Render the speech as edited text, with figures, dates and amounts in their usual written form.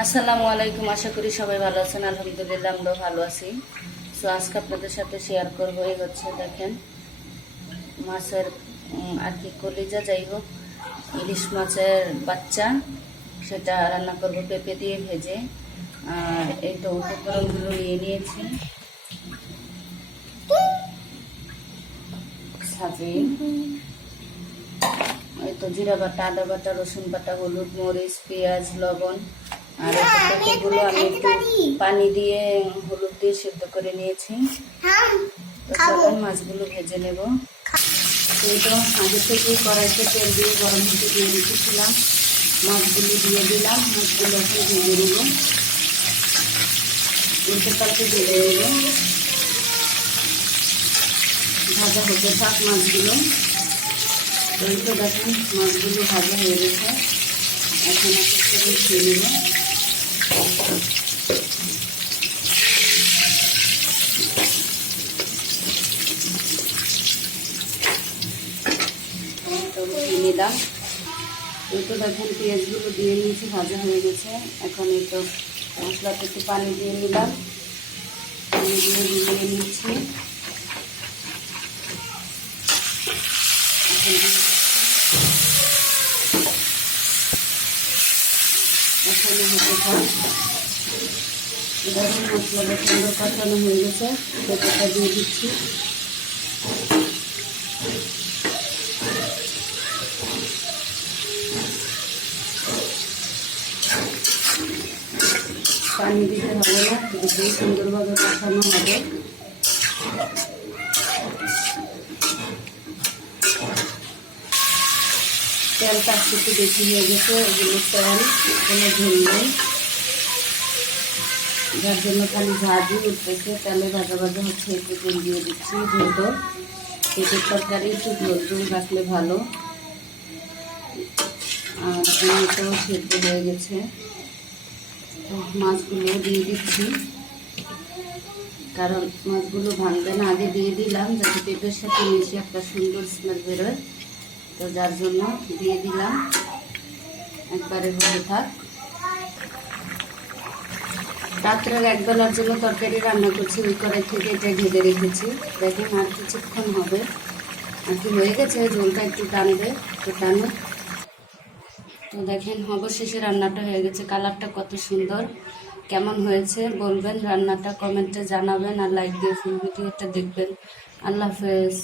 আসসালামু আলাইকুম। আশা করি সবাই ভালো আছেন। আলহামদুলিল্লাহ আমরা ভালো আছি। সো আজকে আপনাদের সাথে শেয়ার করব এই হচ্ছে দেখেন মাছের আর কি কলিজা, যাই হোক ইলিশ মাছের বাচ্চা, সেটা রান্না করব পেঁপে দিয়ে ভেজে। আর এই তো উপকরণগুলো নিয়ে নিয়েছি। সাজে এই তো জিরা বাটা, আদা বাটা, রসুন বাটা, হলুদ, মরিচ, পেঁয়াজ, লবণ। আর পেঁপেগুলো আমি একটু পানি দিয়ে হলুদ দিয়ে সেদ্ধ করে নিয়েছি। তো চলুন মাছগুলো ভেজে নেব। এই তো আগে থেকে কড়াইতে তেল দিয়ে গরম হতে দিয়ে রেখেছিলাম, মাছগুলো দিয়ে দিলাম। মাছগুলো এখন ভেজে নেব, উল্টে পাল্টে ভেজে নেব। ভাজা হতে থাক মাছগুলো। এই তো দেখুন মাছগুলো ভাজা হয়ে গেছে, এখন এক এক করে খেয়ে নেব। নিলাম এই তো দেখুন পেঁয়াজগুলো দিয়ে নিয়েছি, ভাজা হয়ে গেছে। এখন এই তো মশলাতে একটু পানি দিয়ে নিলাম, পানি দিয়ে মিলিয়ে নিচ্ছি। এখানে হতে থাক। দেখুন মশলাটা সুন্দর কষানো হয়ে গেছে, পেঁপেটা দিয়ে দিচ্ছি। পানি দিতে হবে না, যদি সুন্দরভাবে কষানো হবে। তেলটা একটু বেশি হয়ে গেছে, এগুলো তেল কোনো ঝোল নেই, যার জন্য খালি ভাজি উঠতেছে। তেলে ভাজা ভাজা হচ্ছে, একটু তেল দিয়ে দিচ্ছি। যেহেতু পেঁপের তরকারি একটু ঝোল ঝোল রাখলে ভালো। আর টমেটো সেদ্ধ হয়ে গেছে, তো মাছগুলো দিয়ে দিচ্ছি। কারণ মাছগুলো ভাঙবে না, আগে দিয়ে দিলাম যাতে পেঁপের সাথে মিশে একটা সুন্দর স্মেল বেরোয়। তো যার জন্য দিয়ে দিলাম, একবারে হতে থাক। রাত্রে একবেলার জন্য তরকারি রান্না করছি, ওই কড়াই থেকে এটা ঢেকে রেখেছি। দেখেন আর কিছুক্ষণ হবে, আর কি হয়ে গেছে, ঝোলটা একটু টানবে, টানো। তো দেখেন অবশেষে রান্নাটা হয়ে গেছে। কালারটা কত সুন্দর, কেমন হয়েছে বলবেন, রান্নাটা কমেন্টে জানাবেন, আর লাইক দিয়ে ফুল ভিডিওটা দেখবেন। আল্লাহ হাফেজ।